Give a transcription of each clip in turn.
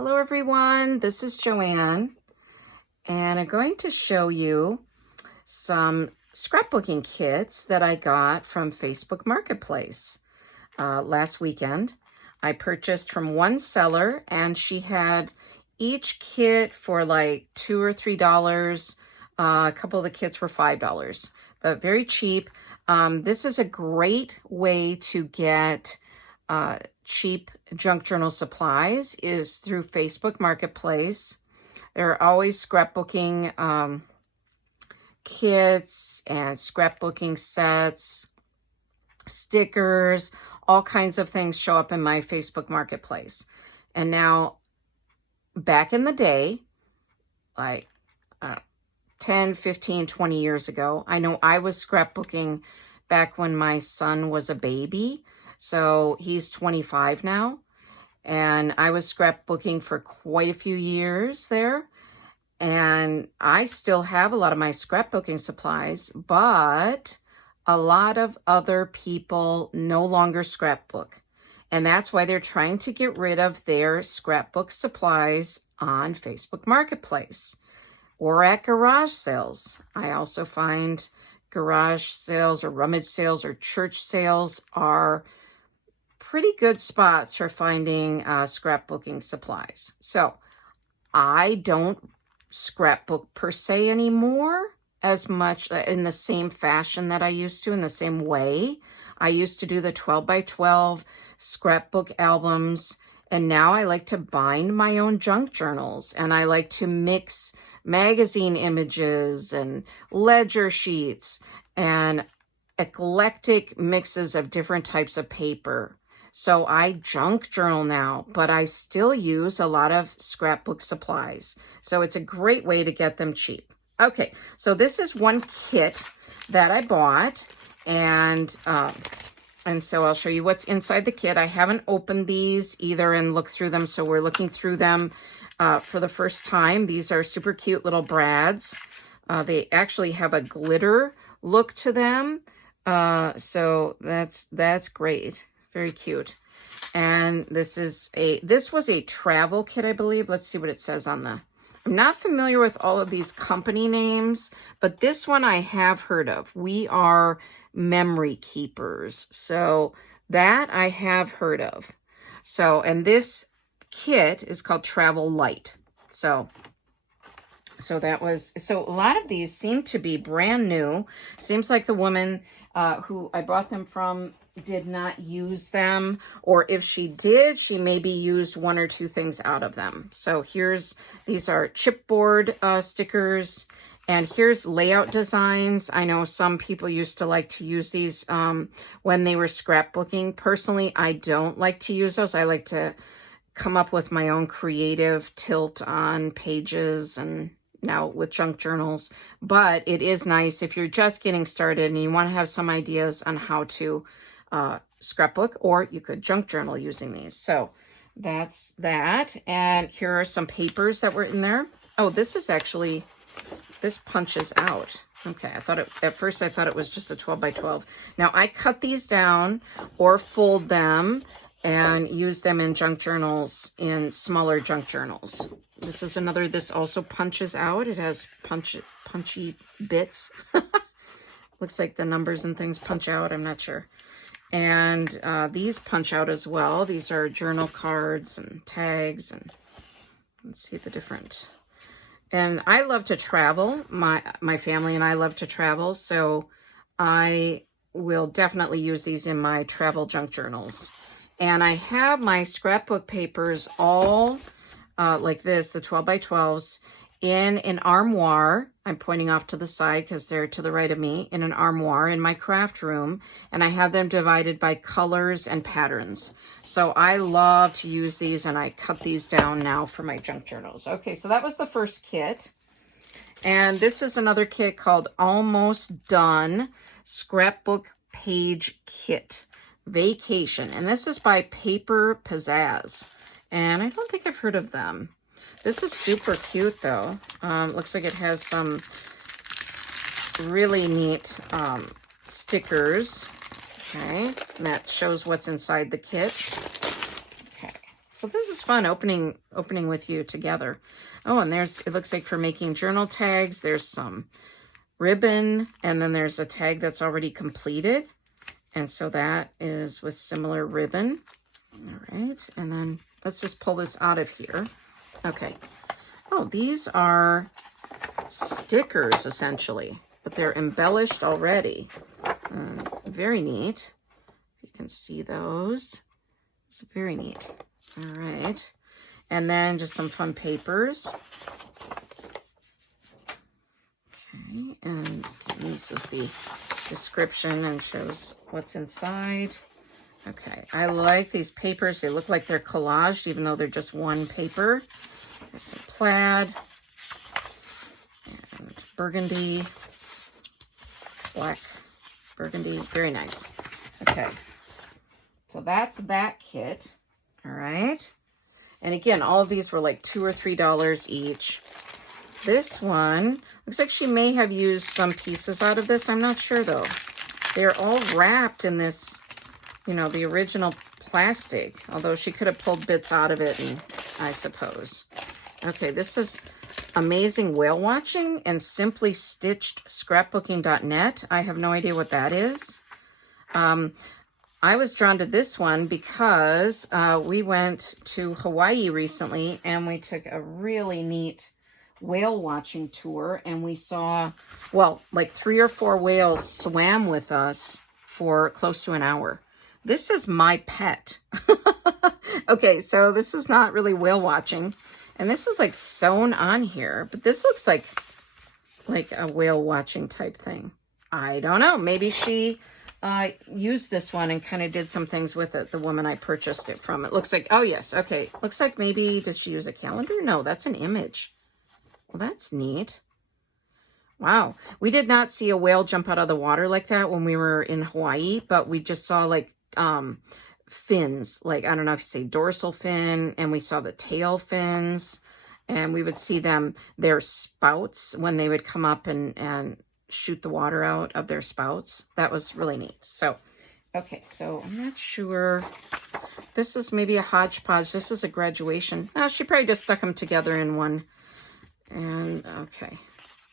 Hello everyone, this is Joanne, and I'm going to show you some scrapbooking kits that I got from Facebook Marketplace last weekend. I purchased from one seller, and she had each kit for like $2 or $3. A couple of the kits were $5, but very cheap. This is a great way to get cheap junk journal supplies is through Facebook Marketplace. There are always scrapbooking kits and scrapbooking sets, stickers, all kinds of things show up in my Facebook Marketplace. And now, back in the day, like 10, 15, 20 years ago, I know I was scrapbooking back when my son was a baby. So he's 25 now, and I was scrapbooking for quite a few years there. And I still have a lot of my scrapbooking supplies, but a lot of other people no longer scrapbook. And that's why they're trying to get rid of their scrapbook supplies on Facebook Marketplace or at garage sales. I also find garage sales or rummage sales or church sales are pretty good spots for finding scrapbooking supplies. So I don't scrapbook per se anymore as much in the same fashion that I used to, in the same way. I used to do the 12 by 12 scrapbook albums, and now I like to bind my own junk journals, and I like to mix magazine images and ledger sheets and eclectic mixes of different types of paper. So I junk journal now, but I still use a lot of scrapbook supplies. So it's a great way to get them cheap. Okay, so this is one kit that I bought, and so I'll show you what's inside the kit. I haven't opened these either and looked through them, so we're looking through them for the first time. These are super cute little brads. They actually have a glitter look to them, so that's great. Very cute. And this was a travel kit, I believe. Let's see what it says on the... I'm not familiar with all of these company names, but this one I have heard of. We Are Memory Keepers. So that I have heard of. So, and this kit is called Travel Light. So a lot of these seem to be brand new. Seems like the woman who I bought them from did not use them, or if she did, she maybe used one or two things out of them. So these are chipboard stickers, and here's layout designs. I know some people used to like to use these when they were scrapbooking. Personally, I don't like to use those. I like to come up with my own creative tilt on pages and now with junk journals. But it is nice if you're just getting started and you want to have some ideas on how to scrapbook, or you could junk journal using these. So that's that. And here are some papers that were in there. Oh, this punches out. Okay, at first I thought it was just a 12 by 12. Now I cut these down or fold them and use them in junk journals, in smaller junk journals. This is another, this also punches out. It has punchy bits. Looks like the numbers and things punch out, I'm not sure. And these punch out as well. These are journal cards and tags, and let's see the different. And I love to travel. My family and I love to travel, so I will definitely use these in my travel junk journals. And I have my scrapbook papers all like this, the 12 by 12s, in an armoire. I'm pointing off to the side because they're to the right of me, in an armoire in my craft room, and I have them divided by colors and patterns. So I love to use these, and I cut these down now for my junk journals. Okay, so that was the first kit. And this is another kit called Almost Done Scrapbook Page Kit Vacation. And this is by Paper Pizzazz. And I don't think I've heard of them. This is super cute, though. Looks like it has some really neat stickers. Okay, and that shows what's inside the kit. Okay, So this is fun opening with you together. Oh, and it looks like for making journal tags, there's some ribbon, and then there's a tag that's already completed. And so that is with similar ribbon. All right, and then let's just pull this out of here. Okay. Oh, these are stickers essentially, but they're embellished already. Very neat. You can see those. It's very neat. All right. And then just some fun papers. Okay, and this is the description and shows what's inside. Okay, I like these papers. They look like they're collaged, even though they're just one paper. There's some plaid and burgundy, black, burgundy. Very nice. Okay, so that's that kit. All right. And again, all of these were like $2 or $3 each. This one looks like she may have used some pieces out of this. I'm not sure though. They're all wrapped in this, you know, the original plastic, although she could have pulled bits out of it, and I suppose. Okay, this is Amazing Whale Watching and Simply Stitched Scrapbooking.net. I have no idea what that is. I was drawn to this one because we went to Hawaii recently and we took a really neat whale watching tour, and we saw, well, like 3 or 4 whales swam with us for close to an hour. This is my pet. Okay, so this is not really whale watching, and this is like sewn on here, but this looks like a whale watching type thing. I don't know. Maybe she used this one and kind of did some things with it, the woman I purchased it from. It looks like, oh yes, okay. Looks like maybe, did she use a calendar? No, that's an image. Well, that's neat. Wow. We did not see a whale jump out of the water like that when we were in Hawaii, but we just saw like fins, like, I don't know if you say dorsal fin, and we saw the tail fins, and we would see their spouts when they would come up and shoot the water out of their spouts. That was really neat. So, okay, so I'm not sure. This is maybe a hodgepodge. This is a graduation. She probably just stuck them together in one. And okay,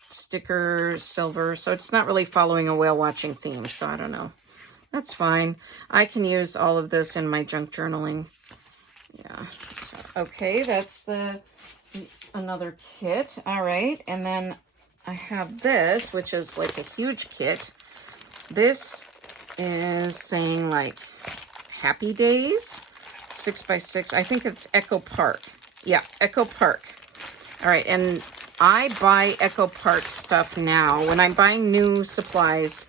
sticker, silver. So it's not really following a whale watching theme. So I don't know. That's fine. I can use all of this in my junk journaling. Yeah. So, okay, that's another kit. All right. And then I have this, which is like a huge kit. This is saying like Happy Days, 6x6. I think it's Echo Park. Yeah, Echo Park. All right, and I buy Echo Park stuff now. When I'm buying new supplies,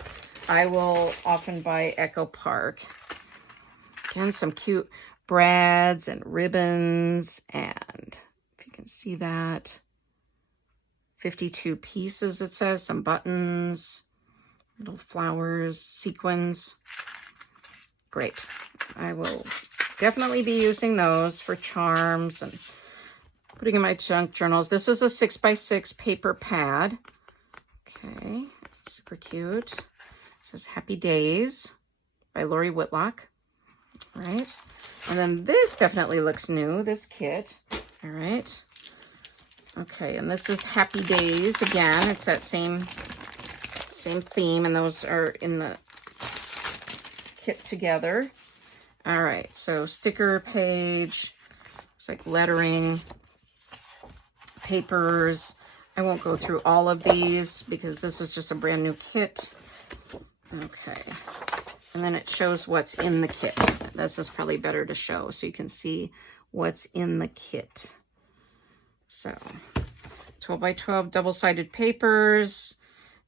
I will often buy Echo Park. Again, some cute brads and ribbons, and if you can see that, 52 pieces, it says, some buttons, little flowers, sequins. Great. I will definitely be using those for charms and putting in my junk journals. This is a 6x6 paper pad. Okay, super cute. It says Happy Days by Lori Whitlock. All right. And then this definitely looks new, this kit. All right. Okay, and this is Happy Days again. It's that same theme, and those are in the kit together. All right, so sticker page. It's like lettering, papers. I won't go through all of these because this was just a brand new kit. Okay. And then it shows what's in the kit. This is probably better to show so you can see what's in the kit. So 12 by 12 double-sided papers,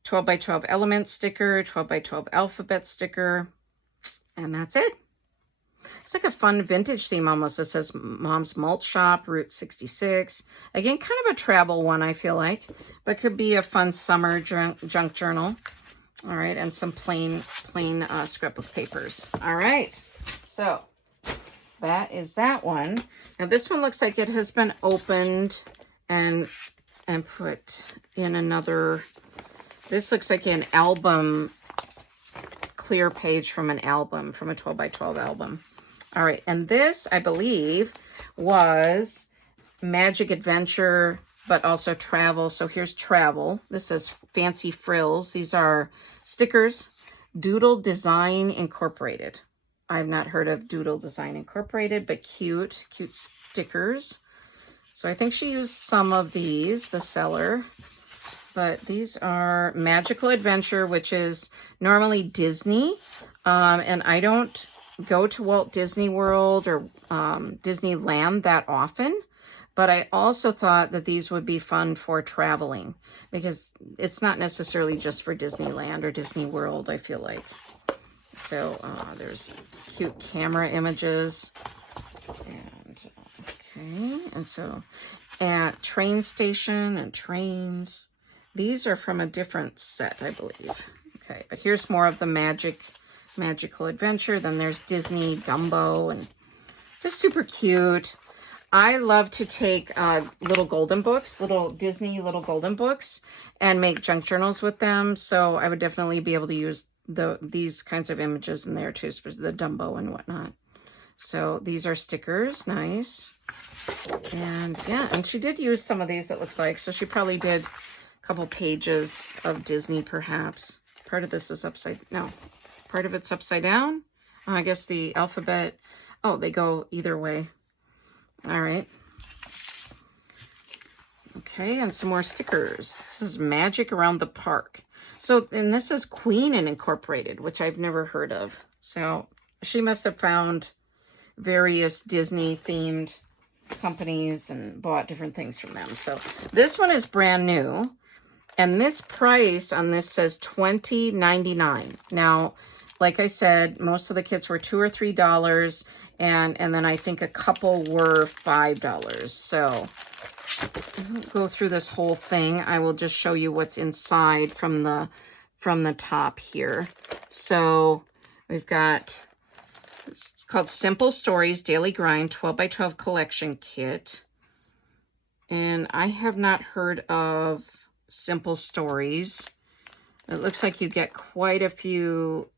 12 by 12 element sticker, 12 by 12 alphabet sticker, and that's it. It's like a fun vintage theme almost. It says Mom's Malt Shop, Route 66. Again, kind of a travel one, I feel like, but could be a fun summer junk journal. All right, and some plain scrapbook papers. All right, so that is that one. Now this one looks like it has been opened and put in another. This looks like an album, clear page from an album, from a 12 by 12 album. All right, and this, I believe, was Magic Adventure, but also travel. So here's travel. This is Fancy Frills. These are stickers, Doodle Design Incorporated. I've not heard of Doodle Design Incorporated, but cute stickers. So I think she used some of these, the seller. But these are Magical Adventure, which is normally Disney. And I don't go to Walt Disney World or Disneyland that often. But I also thought that these would be fun for traveling because it's not necessarily just for Disneyland or Disney World, I feel like. So there's cute camera images. And okay, and so at train station and trains. These are from a different set, I believe. Okay, but here's more of the Magical Adventure. Then there's Disney, Dumbo, and just super cute. I love to take little golden books, little Disney little golden books, and make junk journals with them. So I would definitely be able to use these kinds of images in there too, especially the Dumbo and whatnot. So these are stickers, nice. And yeah, and she did use some of these, it looks like. So she probably did a couple pages of Disney, perhaps. Part of this is part of it's upside down. Oh, I guess the alphabet, oh, they go either way. All right. Okay, and some more stickers. This is Magic Around the Park. So, and this is Queen and Incorporated, which I've never heard of. So she must have found various Disney-themed companies and bought different things from them. So this one is brand new. And this price on this says $20.99. Now, like I said, most of the kits were $2 or $3, and then I think a couple were $5. So I won't go through this whole thing. I will just show you what's inside from the top here. So we've got, it's called Simple Stories Daily Grind 12 by 12 Collection Kit. And I have not heard of Simple Stories. It looks like you get quite a few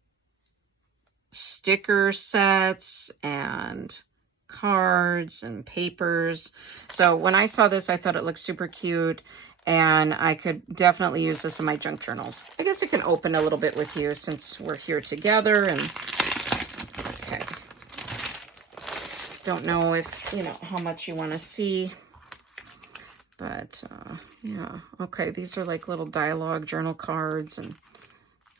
sticker sets and cards and papers. So when I saw this, I thought it looked super cute, and I could definitely use this in my junk journals. I guess I can open a little bit with you since we're here together. And okay, don't know if how much you want to see, but yeah. Okay, these are like little dialogue journal cards and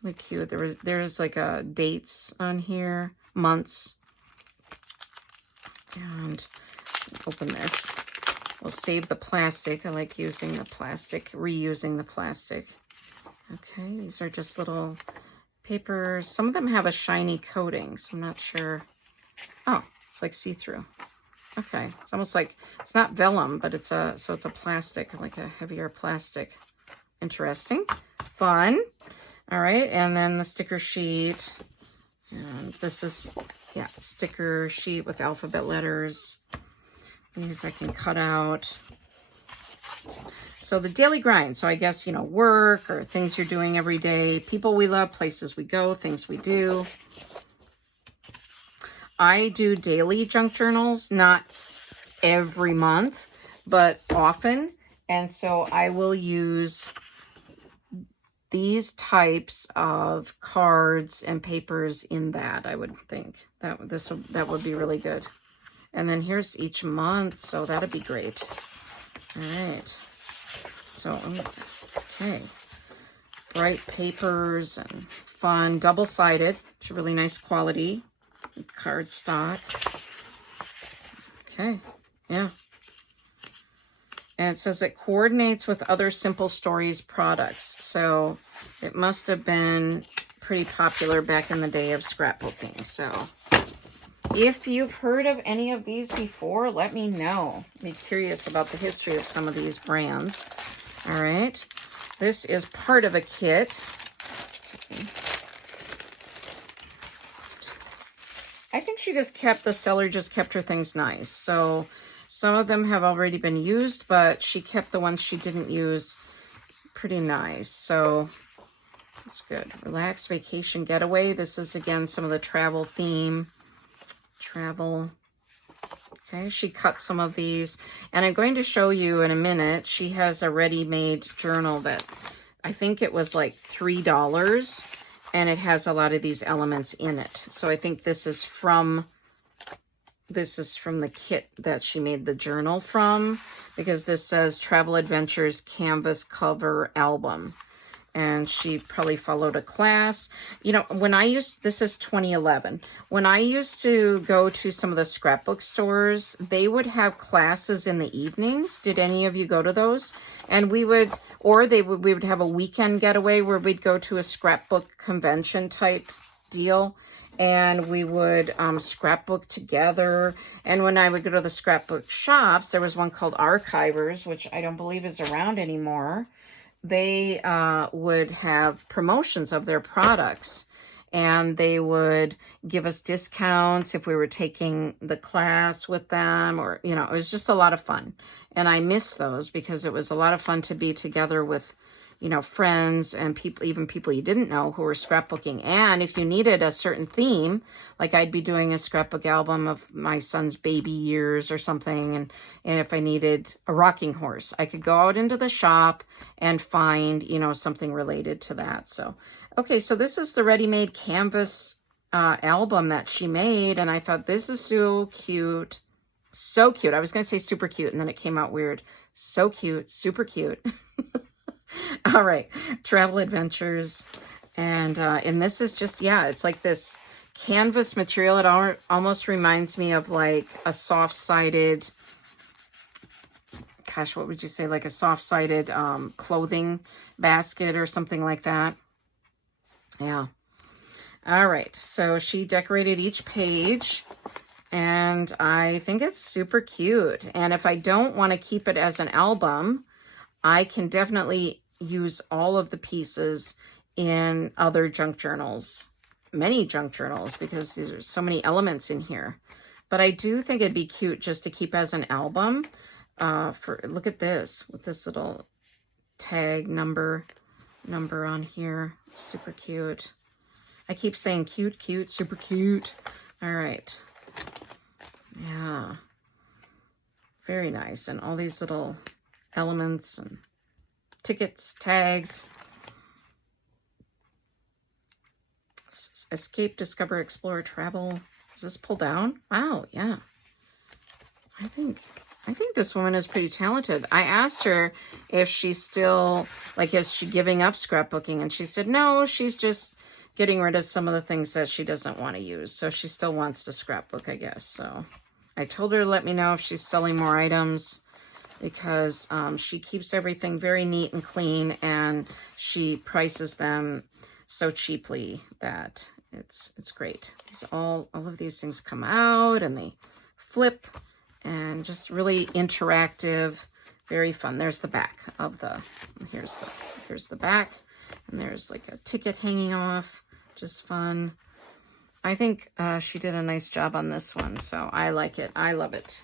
really cute. There's like dates on here, months. And open this. We'll save the plastic. I like using the plastic, reusing the plastic. Okay, these are just little papers. Some of them have a shiny coating, so I'm not sure. Oh, it's like see-through. Okay, it's almost like, it's not vellum, but it's a plastic, like a heavier plastic. Interesting. Fun. All right, and then the sticker sheet. And this is, yeah, sticker sheet with alphabet letters. These I can cut out. So the daily grind. So I guess, work or things you're doing every day, people we love, places we go, things we do. I do daily junk journals, not every month, but often. And so I will use these types of cards and papers in that. I would think that would be really good. And then here's each month, so that'd be great. All right. So okay, bright papers and fun, double-sided. It's a really nice quality cardstock. Okay, yeah. And it says it coordinates with other Simple Stories products. So it must have been pretty popular back in the day of scrapbooking. So if you've heard of any of these before, let me know. Be curious about the history of some of these brands. All right. This is part of a kit. Okay. I think the seller just kept her things nice. So some of them have already been used, but she kept the ones she didn't use pretty nice. So that's good. Relax Vacation Getaway. This is, again, some of the travel theme. travel. Okay, she cut some of these, and I'm going to show you in a minute. She has a ready-made journal that I think it was like $3, and it has a lot of these elements in it. So I think this is from the kit that she made the journal from, because this says Travel Adventures Canvas Cover Album. And she probably followed a class. You know, this is 2011. When I used to go to some of the scrapbook stores, they would have classes in the evenings. Did any of you go to those? And we would have a weekend getaway where we'd go to a scrapbook convention type deal. And we would scrapbook together. And when I would go to the scrapbook shops, there was one called Archivers, which I don't believe is around anymore. They would have promotions of their products, and they would give us discounts if we were taking the class with them, or, you know, it was just a lot of fun. And I miss those because it was a lot of fun to be together with, you know, friends and people, even people you didn't know who were scrapbooking. And if you needed a certain theme, like I'd be doing a scrapbook album of my son's baby years or something. And if I needed a rocking horse, I could go out into the shop and find, you know, something related to that. So, okay, so this is the ready-made canvas album that she made. And I thought, this is so cute. So cute. I was going to say super cute, and then it came out weird. So cute, super cute. All right, Travel Adventures. And this is just, yeah, it's like this canvas material. It almost reminds me of like a soft-sided, gosh, what would you say? Like a soft-sided clothing basket or something like that. Yeah. All right, so she decorated each page, and I think it's super cute. And if I don't want to keep it as an album, I can definitely use all of the pieces in other junk journals, many junk journals, because there's so many elements in here. But I do think it'd be cute just to keep as an album. Look at this, with this little tag number on here. Super cute. I keep saying cute, cute, super cute. All right. Yeah. Very nice. And all these little elements and tickets, tags. Escape, discover, explore, travel. Does this pull down? Wow, yeah. I think this woman is pretty talented. I asked her if she's still, like, is she giving up scrapbooking? And she said, no, she's just getting rid of some of the things that she doesn't want to use. So she still wants to scrapbook, I guess. So I told her to let me know if she's selling more items, because she keeps everything very neat and clean, and she prices them so cheaply that it's great. All of these things come out and they flip, and just really interactive, very fun. There's the back of here's the back, and there's like a ticket hanging off, just fun. I think she did a nice job on this one, so I like it. I love it.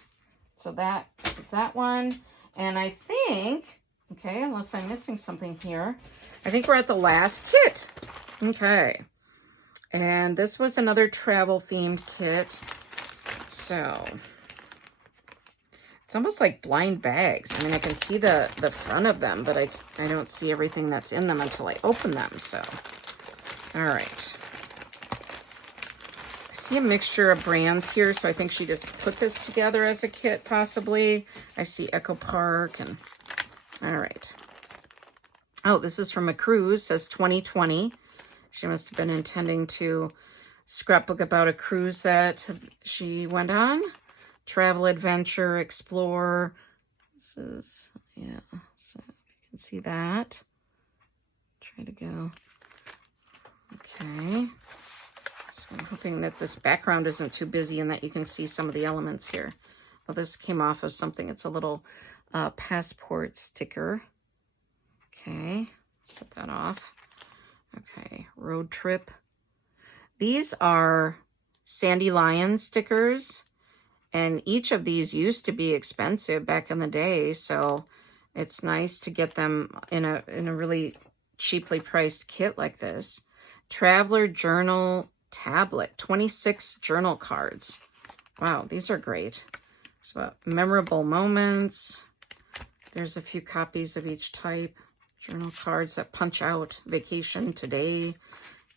So that is that one. And I think, okay, unless I'm missing something here, I think we're at the last kit. Okay. And this was another travel themed kit. So it's almost like blind bags. I mean, I can see the front of them, but I don't see everything that's in them until I open them. So, all right. See a mixture of brands here, so I think she just put this together as a kit, possibly. I see Echo Park, and all right. Oh, this is from a cruise, says 2020. She must have been intending to scrapbook about a cruise that she went on. Travel, adventure, explore. This is, yeah, so you can see that. Try to go. Okay. I'm hoping that this background isn't too busy and that you can see some of the elements here. Well, this came off of something. It's a little passport sticker. Okay, set that off. Okay, road trip. These are Sandy Lion stickers, and each of these used to be expensive back in the day, so it's nice to get them in a really cheaply priced kit like this. Traveler Journal Tablet, 26 journal cards. Wow, these are great. So memorable moments. There's a few copies of each type. Journal cards that punch out. Vacation today.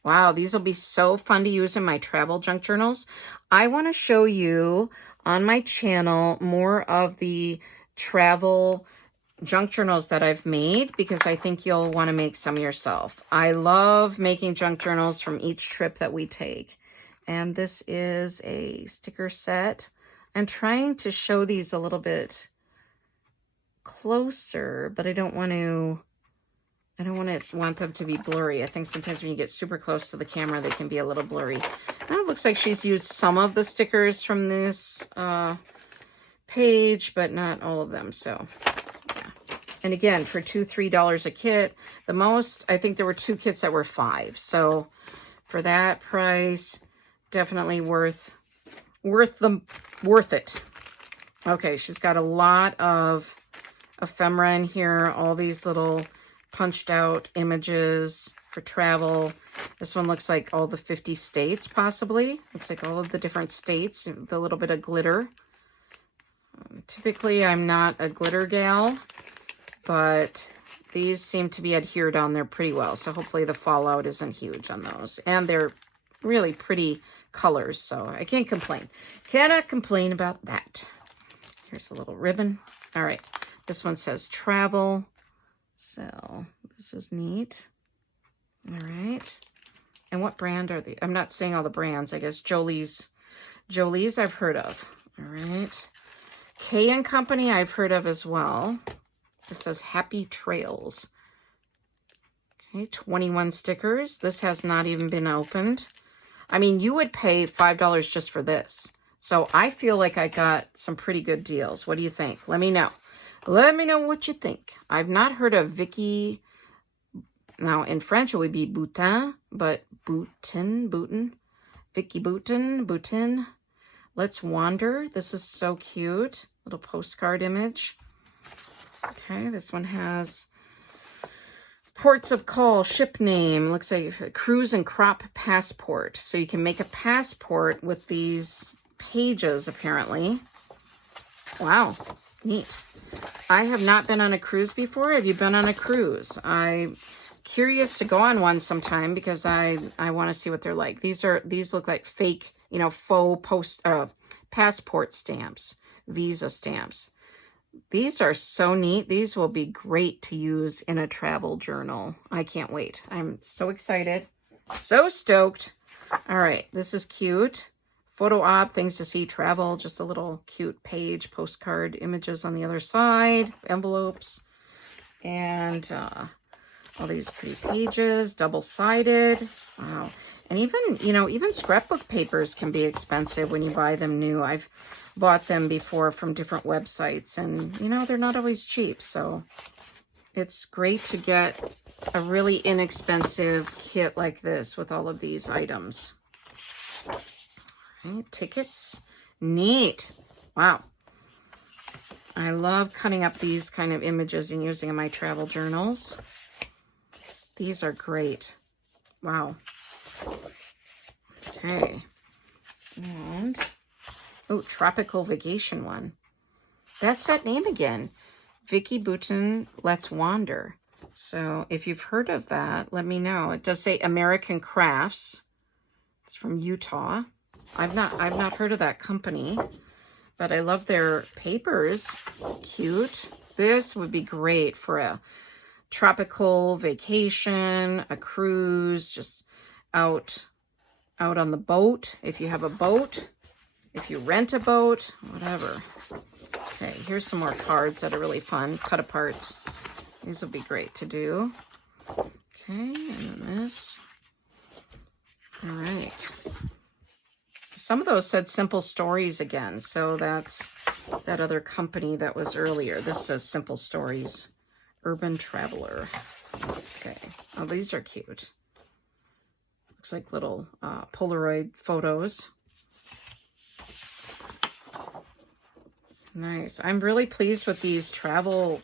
Wow, these will be so fun to use in my travel junk journals. I want to show you on my channel more of the travel junk journals that I've made because I think you'll want to make some yourself. I love making junk journals from each trip that we take. And this is a sticker set. I'm trying to show these a little bit closer, but I don't want them to be blurry. I think sometimes when you get super close to the camera, they can be a little blurry. And it looks like she's used some of the stickers from this page, but not all of them. So, yeah. And again, for $2-3 a kit, the most, I think there were 2 kits that were $5. So for that price, definitely worth it. Okay, she's got a lot of ephemera in here, all these little punched out images for travel. This one looks like all the 50 states, possibly. Looks like all of the different states with a little bit of glitter. Typically, I'm not a glitter gal, but these seem to be adhered on there pretty well. So hopefully the fallout isn't huge on those. And they're really pretty colors, so I can't complain. Cannot complain about that. Here's a little ribbon. All right, this one says travel. So this is neat. All right. And what brand are they? I'm not saying all the brands. I guess Jolie's I've heard of. All right. K & Company I've heard of as well. This says Happy Trails. Okay, 21 stickers. This has not even been opened. I mean, you would pay $5 just for this. So I feel like I got some pretty good deals. What do you think? Let me know. Let me know what you think. I've not heard of Vicky. Now, in French, it would be Boutin, but Boutin. Vicky Boutin. Let's Wander. This is so cute. Little postcard image. Okay, this one has ports of call, ship name. Looks like a cruise and crop passport. So you can make a passport with these pages, apparently. Wow, neat. I have not been on a cruise before. Have you been on a cruise? I'm curious to go on one sometime because I want to see what they're like. These look like fake, faux passport stamps, visa stamps. These are so neat. These will be great to use in a travel journal. I can't wait. I'm so excited. So stoked. All right, this is cute. Photo op, things to see, travel, just a little cute page, postcard images on the other side, envelopes, and all these pretty pages, double-sided. Wow. And even scrapbook papers can be expensive when you buy them new. I've bought them before from different websites, and, they're not always cheap. So it's great to get a really inexpensive kit like this with all of these items. Okay, tickets. Neat. Wow. I love cutting up these kind of images and using in my travel journals. These are great. Wow. Okay. And, tropical vacation one. That's that name again. Vicky Boutin, Let's Wander. So if you've heard of that, let me know. It does say American Crafts. It's from Utah. I've not heard of that company, but I love their papers. Cute. This would be great for a tropical vacation, a cruise, just out on the boat. If you have a boat, if you rent a boat, whatever. Okay, here's some more cards that are really fun. Cut aparts. These will be great to do. Okay, and then this. All right. Some of those said Simple Stories again, so that's that other company that was earlier. This says Simple Stories, Urban Traveler. Okay, oh, these are cute. Looks like little Polaroid photos. Nice. I'm really pleased with these travel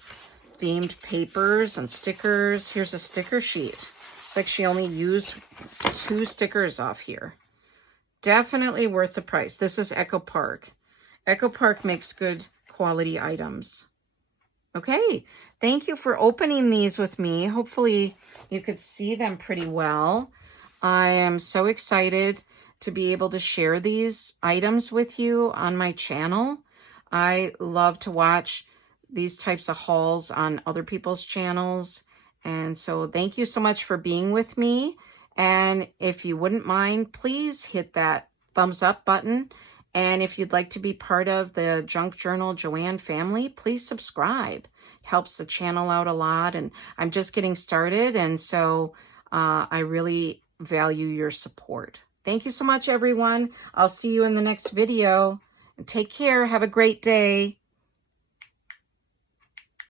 themed papers and stickers. Here's a sticker sheet. It's like she only used 2 stickers off here. Definitely worth the price. This is Echo Park. Echo Park makes good quality items. Okay, thank you for opening these with me. Hopefully you could see them pretty well. I am so excited to be able to share these items with you on my channel. I love to watch these types of hauls on other people's channels. And so thank you so much for being with me. And if you wouldn't mind, please hit that thumbs up button. And if you'd like to be part of the Junk Journal Joanne family, please subscribe. It helps the channel out a lot. And I'm just getting started. And so I really value your support. Thank you so much, everyone. I'll see you in the next video. Take care. Have a great day.